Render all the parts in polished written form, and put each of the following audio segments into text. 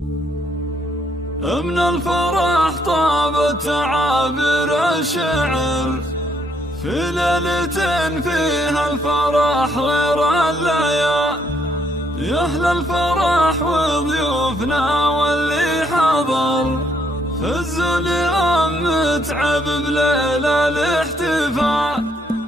من الفرح طابت تعابير الشعر، في ليلة فيها الفرح غير الليالي. يا أهل الفرح وضيوفنا واللي حضر، فزوا لأم متعب بليلة الاحتفال.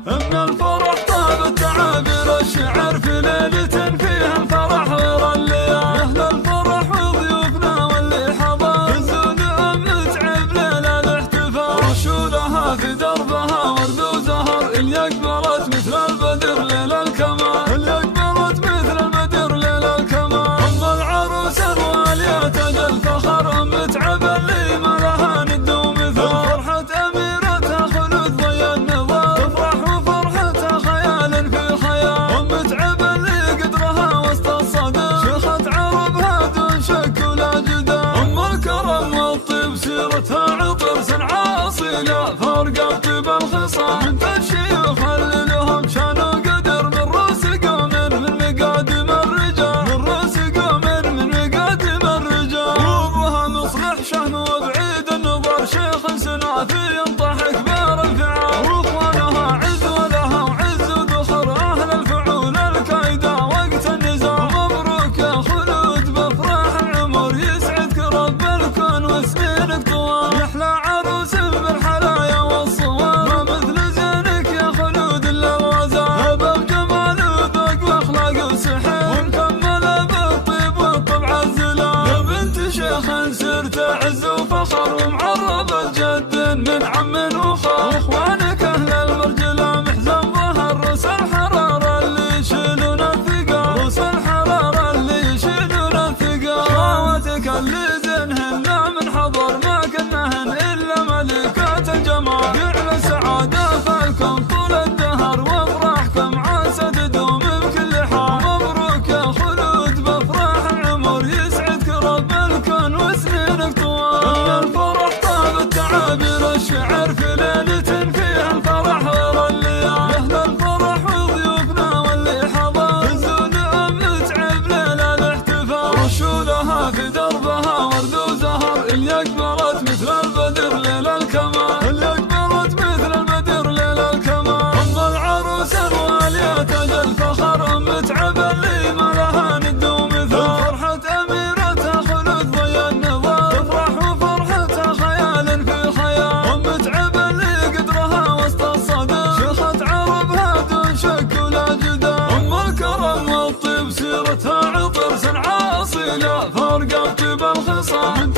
من الفرح طابت تعابير الشعر، في ليلة فيها الفرح غير الليالي. يا أهل الفرح وضيوفنا واللي حضر، فزوا لأم متعب ليلة الاحتفال. رشولها في دربها ورد وزهر، اللي أقبلت مثل البدر ليل الكمال. اللي أقبلت مثل البدر ليل الكمال. أم العروس الوالية تاج الفخر، أم متعب اللي ما لها ند ومثال. فرحة أميرتها خلود ضي النظر، تفرح وفرحتها خيال في خيال. أم متعب اللي قدرها وسط الصدر، شيخة عربها دون شك ولا جدال. أم الكرم والطيب سيرتها عطر صنعاء أصيلة، فارقة بطيب الخصال. بنت الشيوخ اللي لهم شان وقدر، من رؤوس قوم من مقادم الرجال. من رؤوس قوم من مقادم الرجال. وابوها مصلح شهم وبعيد النظر، شيخ سنافي ينطح كبار الفعال. واخوانها عز ولها وعز وذخر، اهل الفعول الكايدة وقت النزال. مبروك يا خلود بافراح العمر، يسعدك رب الكون وسنينك طوال. يحلى عروس بالحلايا والصور، ما مثل زينك يا خلود الا الغزال. هبه بجمال وذوق واخلاق وسحر، ومكمله بالطيب والطبع الزلال. يا بنت شيخ سرت عز وفخر، ومعربة جد من عم وخال. واخوانك اهل المرجله محزن ظهر، روس الحراره اللي يشيلون الثقال. روس الحراره اللي يشيلون الثقال. خواتك اللي زينهن من حضر، ما كنهن الا ملكات الجمال. يعلى السعاده فالكم طول الدهر، وافراحكم عاسى تدوم بكل حال. مبروك يا خلود بافراح العمر، يسعدك رب الكون وسنينك طوال. من الفرح طابت تعابير الشعر، في ليلة فيها الفرح غير الليالي. يا أهل الفرح وضيوفنا واللي حضر، فزوا لأم متعب ليلة الاحتفال. رشولها في دربها ورد وزهر، اللي أقبلت مثل البدر ليل الكمال. اللي أقبلت مثل البدر ليل الكمال. أم العروس الوالية تاج الفخر، أم متعب اللي ما لها ند ومثال. فرحة أميرتها خلود ضي النظر، تفرح وفرحتها خيال في خيال. أم متعب اللي قدرها وسط الصدر، شيخة عربها دون شك ولا جدال. أم الكرم والطيب سيرتها عطر صنعاء أصيلة، فارقة بطيب الخصال.